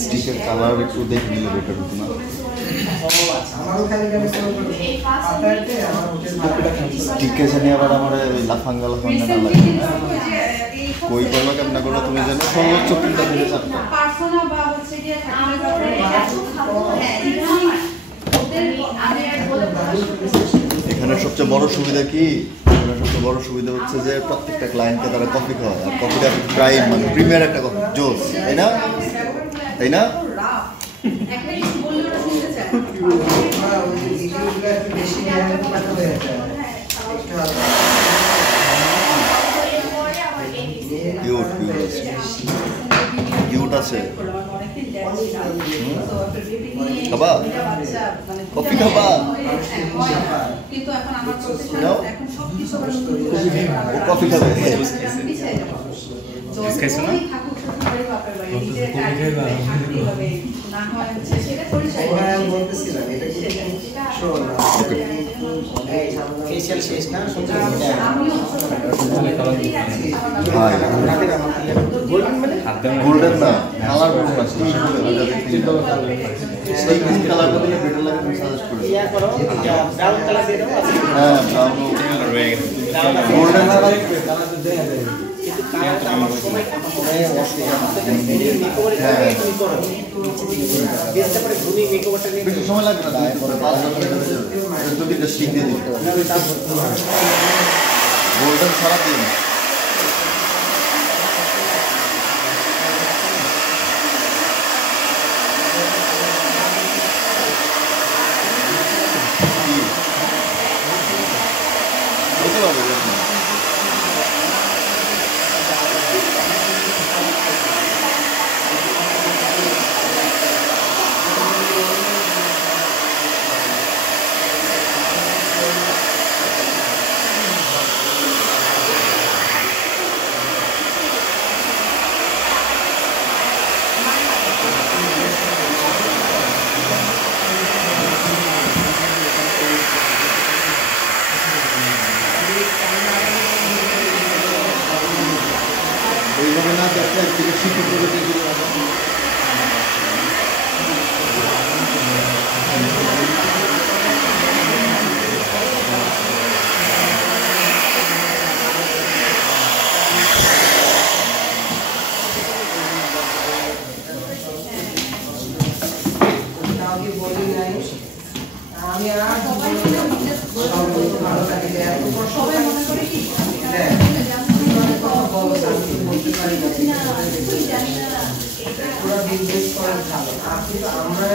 স্টিকের colour একটু দেখে নিলে বেটার হতো না? স্টিকে জানি আবার আমার ওই লাফাঙ্গা লাফাঙ্গা না লাগে। কই করলো কেমন করলো তুমি জানো? সর্বোচ্চ 3টা থেকে 4টা। এখানে সবচেয়ে বড় সুবিধা কি? এখানে সবচেয়ে বড় সুবিধা হচ্ছে যে প্রত্যেকটা ক্লায়েন্টকে তারা কফি খাওয়ায়, আর কফিটা প্রাইম মানে প্রিমিয়ার একটা কফি, জোস, তাই না? তাই না? কিউট আছে। খাবা? কফি খাবা? কফি খাবে? গোল্ডেন না, কালার করুন না, স্টিক কালার দিলে বেটার লাগে, আমি সাজেস্ট করি। হ্যাঁ, গোল্ডেন না বেশি সময় লাগবে না, 5-10 স্টিক দিয়ে দিতে গোল্ডেন সারা দিন। এইভাবে না দেখলে থেকে শিখে করে দিয়ে আমি আর ভালো থাকে সবাই মনে করে কি আমরা